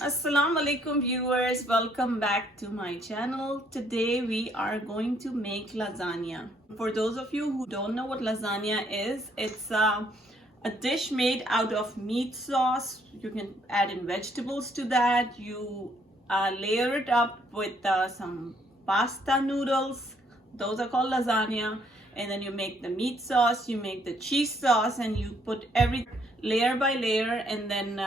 Assalamu alaikum viewers, welcome back to my channel. Today we are going to make lasagna. For those of you who don't know what lasagna is, it's a dish made out of meat sauce. You can add in vegetables to that. You layer it up with some pasta noodles. Those are called lasagna. And then you make the meat sauce, you make the cheese sauce, and you put every layer by layer, and then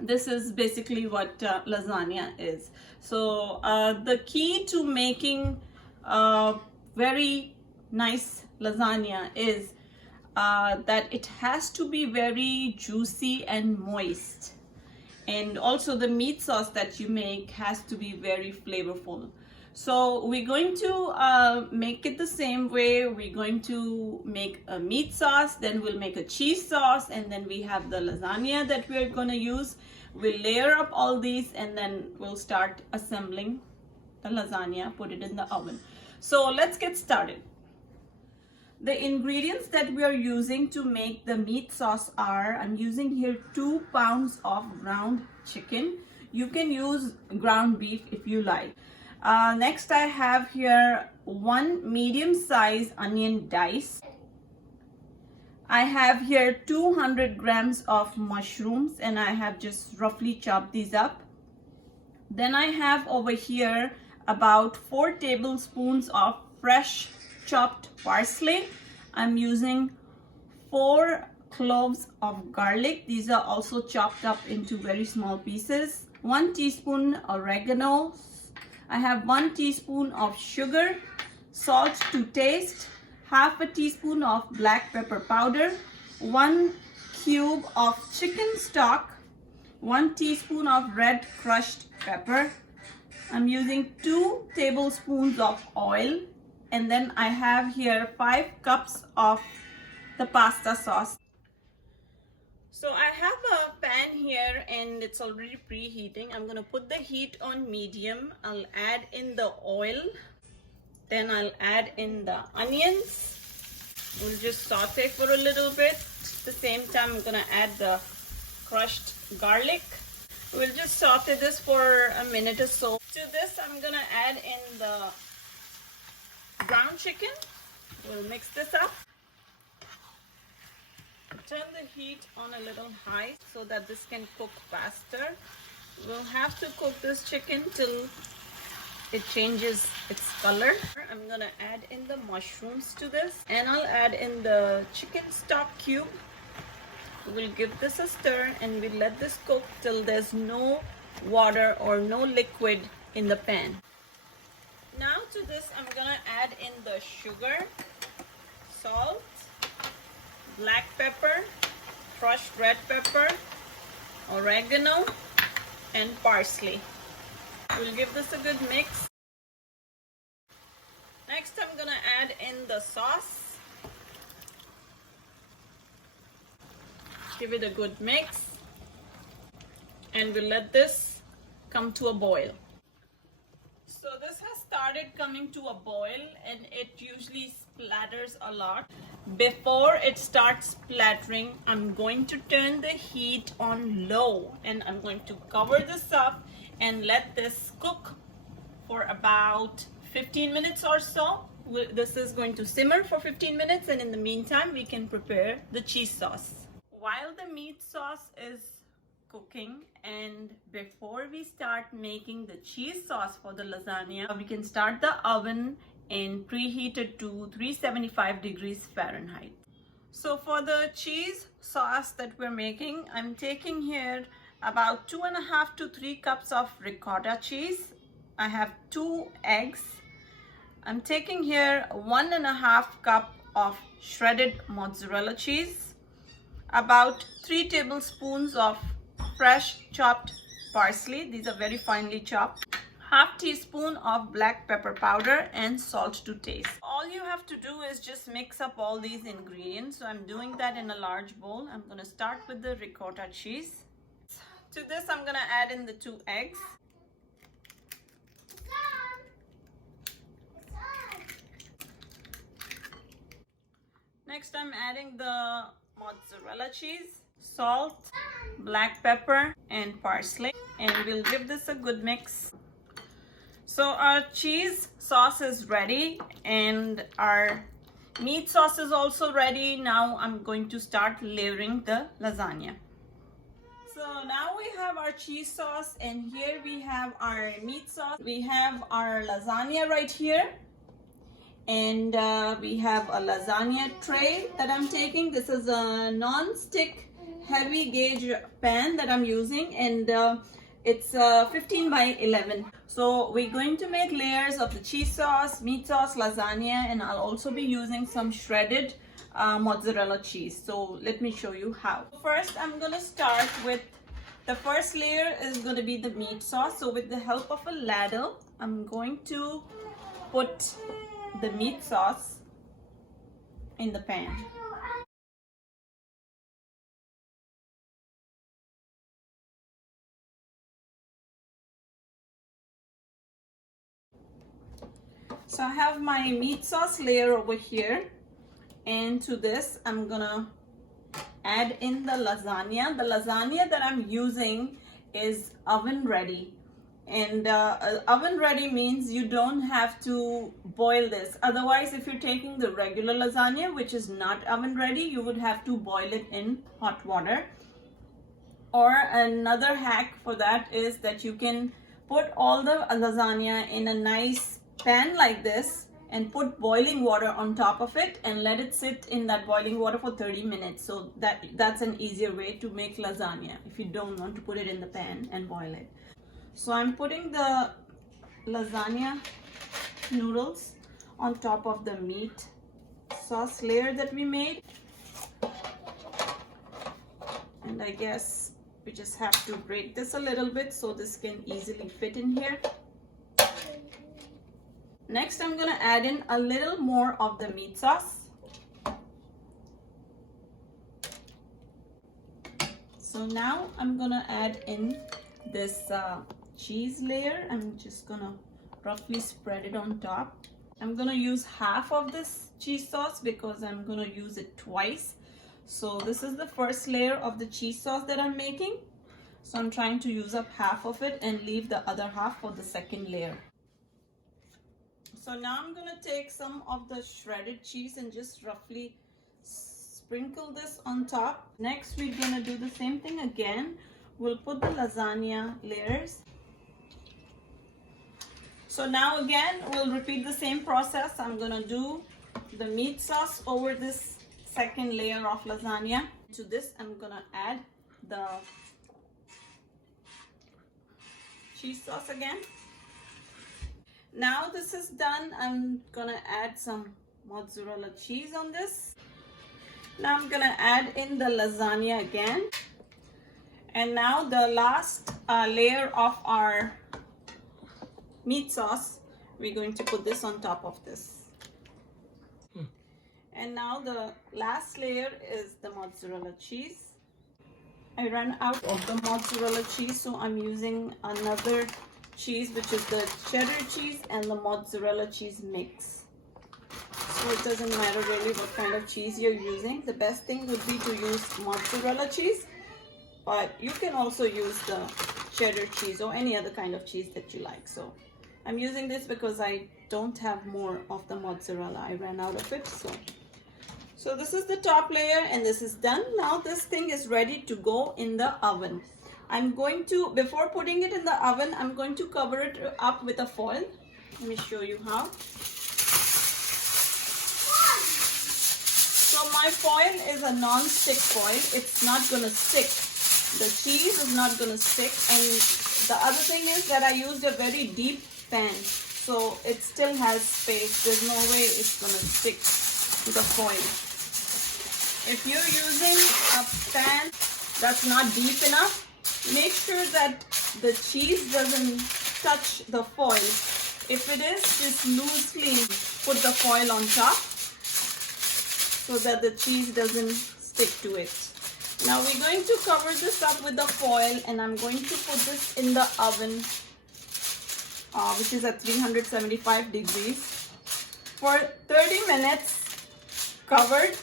this is basically what lasagna is. So the key to making very nice lasagna is that it has to be very juicy and moist, and also the meat sauce that you make has to be very flavorful. So we're going to make it the same way. We're going to make a meat sauce, then we'll make a cheese sauce, and then we have the lasagna that we're going to use. We'll layer up all these, and then we'll start assembling the lasagna, put it in the oven. So let's get started. The ingredients that we are using to make the meat sauce are, I'm using here 2 pounds of ground chicken. You can use ground beef if you like. Next I have here 1 medium-sized onion dice. I have here 200 grams of mushrooms, and I have just roughly chopped these up. Then I have over here about 4 tablespoons of fresh chopped parsley. I'm using 4 cloves of garlic. These are also chopped up into very small pieces. 1 teaspoon oregano. I have 1 teaspoon of sugar, salt to taste, half a teaspoon of black pepper powder, 1 cube of chicken stock, 1 teaspoon of red crushed pepper. I'm using 2 tablespoons of oil, and then I have here 5 cups of the pasta sauce. So I have a pan here and it's already preheating. I'm going to put the heat on medium. I'll add in the oil. Then I'll add in the onions. We'll just saute for a little bit. At the same time, I'm going to add the crushed garlic. We'll just saute this for a minute or so. To this, I'm going to add in the ground chicken. We'll mix this up. Turn the heat on a little high so that this can cook faster. We'll have to cook this chicken till it changes its color. I'm gonna add in the mushrooms to this, and I'll add in the chicken stock cube. We'll give this a stir and we'll let this cook till there's no water or no liquid in the pan. Now to this, I'm gonna add in the sugar, salt, black pepper, crushed red pepper, oregano, and parsley. We'll give this a good mix. Next, I'm gonna add in the sauce. Give it a good mix, and we'll let this come to a boil. So this has started coming to a boil, and it usually splatters a lot. Before it starts splattering, I'm going to turn the heat on low, and I'm going to cover this up and let this cook for about 15 minutes or so. This is going to simmer for 15 minutes, and in the meantime, we can prepare the cheese sauce. While the meat sauce is cooking, and before we start making the cheese sauce for the lasagna, we can start the oven and preheat it to 375 degrees Fahrenheit. So for the cheese sauce that we're making, I'm taking here about 2.5 to 3 cups of ricotta cheese. I have 2 eggs. I'm taking here 1.5 cup of shredded mozzarella cheese, about 3 tablespoons of fresh chopped parsley. These are very finely chopped. Half teaspoon of black pepper powder, and salt to taste. All you have to do is just mix up all these ingredients. So I'm doing that in a large bowl. I'm going to start with the ricotta cheese. To this, I'm going to add in the 2 eggs. Next, I'm adding the mozzarella cheese, salt, black pepper, and parsley. And we'll give this a good mix. So our cheese sauce is ready and our meat sauce is also ready. Now I'm going to start layering the lasagna. So now we have our cheese sauce and here we have our meat sauce. We have our lasagna right here. And we have a lasagna tray that I'm taking. This is a non-stick heavy gauge pan that I'm using, and it's 15 by 11. So we're going to make layers of the cheese sauce, meat sauce, lasagna, and I'll also be using some shredded mozzarella cheese. So let me show you how. First, I'm gonna start with the first layer is going to be the meat sauce. So with the help of a ladle, I'm going to put the meat sauce in the pan. So I have my meat sauce layer over here, and to this I'm gonna add in the lasagna. The lasagna that I'm using is oven ready, and oven ready means you don't have to boil this. Otherwise, if you're taking the regular lasagna, which is not oven ready, you would have to boil it in hot water. Or another hack for that is that you can put all the lasagna in a nice pan like this and put boiling water on top of it and let it sit in that boiling water for 30 minutes. So that's an easier way to make lasagna if you don't want to put it in the pan and boil it. So I'm putting the lasagna noodles on top of the meat sauce layer that we made. And I guess we just have to break this a little bit so this can easily fit in here. Next, I'm gonna add in a little more of the meat sauce. So now I'm gonna add in this cheese layer. I'm just gonna roughly spread it on top. I'm gonna use half of this cheese sauce because I'm gonna use it twice. So this is the first layer of the cheese sauce that I'm making. So I'm trying to use up half of it and leave the other half for the second layer. So now I'm gonna take some of the shredded cheese and just roughly sprinkle this on top. Next, we're gonna do the same thing again. We'll put the lasagna layers. So now again, we'll repeat the same process. I'm gonna do the meat sauce over this second layer of lasagna. To this, I'm gonna add the cheese sauce again. Now this is done, I'm gonna add some mozzarella cheese on this. Now I'm gonna add in the lasagna again. And now the last layer of our meat sauce, we're going to put this on top of this. And now the last layer is the mozzarella cheese. I ran out of the mozzarella cheese, so I'm using another cheese, which is the cheddar cheese and the mozzarella cheese mix. So it doesn't matter really what kind of cheese you're using. The best thing would be to use mozzarella cheese, but you can also use the cheddar cheese or any other kind of cheese that you like. So I'm using this because I don't have more of the mozzarella. I ran out of it. So this is the top layer and this is done. Now this thing is ready to go in the oven. I'm going to, before putting it in the oven, I'm going to cover it up with a foil. Let me show you how. So my foil is a non-stick foil. It's not going to stick. The cheese is not going to stick. And the other thing is that I used a very deep pan. So it still has space. There's no way it's going to stick to the foil. If you're using a pan that's not deep enough, make sure that the cheese doesn't touch the foil. If it is, just loosely put the foil on top so that the cheese doesn't stick to it. Now we're going to cover this up with the foil and I'm going to put this in the oven, which is at 375 degrees for 30 minutes covered.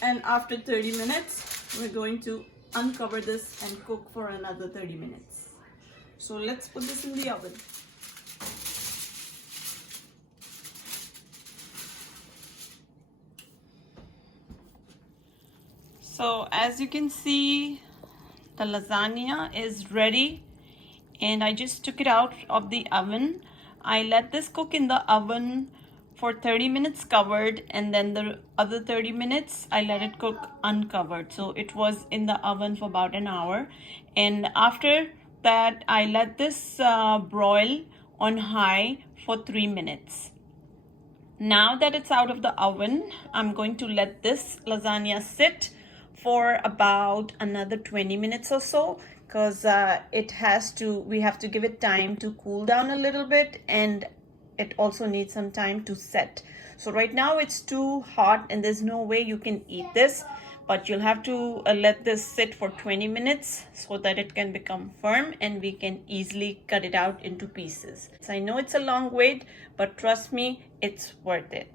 And after 30 minutes, we're going to uncover this and cook for another 30 minutes. So let's put this in the oven. So as you can see, the lasagna is ready and I just took it out of the oven. I let this cook in the oven for 30 minutes covered, and then the other 30 minutes I let it cook uncovered. So it was in the oven for about an hour, and after that I let this broil on high for 3 minutes. Now that it's out of the oven, I'm going to let this lasagna sit for about another 20 minutes or so, because we have to give it time to cool down a little bit, and it also needs some time to set. So right now it's too hot and there's no way you can eat this, but you'll have to let this sit for 20 minutes so that it can become firm and we can easily cut it out into pieces. So I know it's a long wait, but trust me, it's worth it.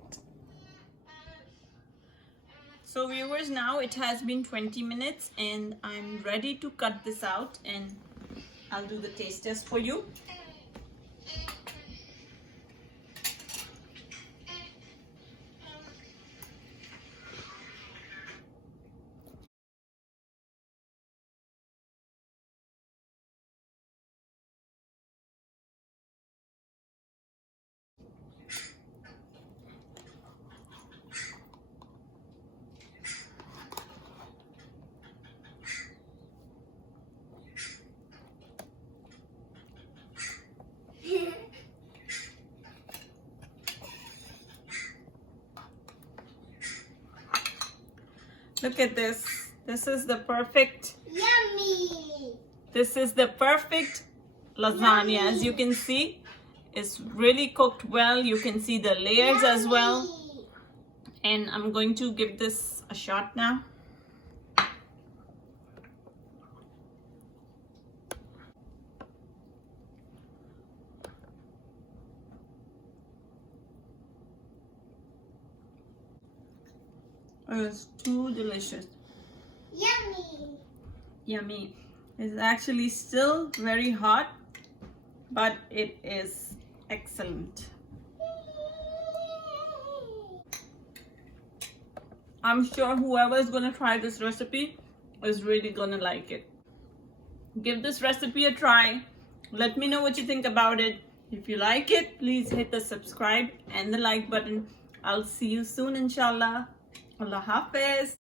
So viewers, now it has been 20 minutes and I'm ready to cut this out, and I'll do the taste test for you. Look at this. This is the perfect. Yummy. This is the perfect lasagna. Yummy. As you can see, it's really cooked well. You can see the layers Yummy. as well. And I'm going to give this a shot now. It's too delicious. Yummy. Yummy. It's actually still very hot, but it is excellent. I'm sure whoever is going to try this recipe is really going to like it. Give this recipe a try. Let me know what you think about it. If you like it, please hit the subscribe and the like button. I'll see you soon, inshallah. Allah Hafiz.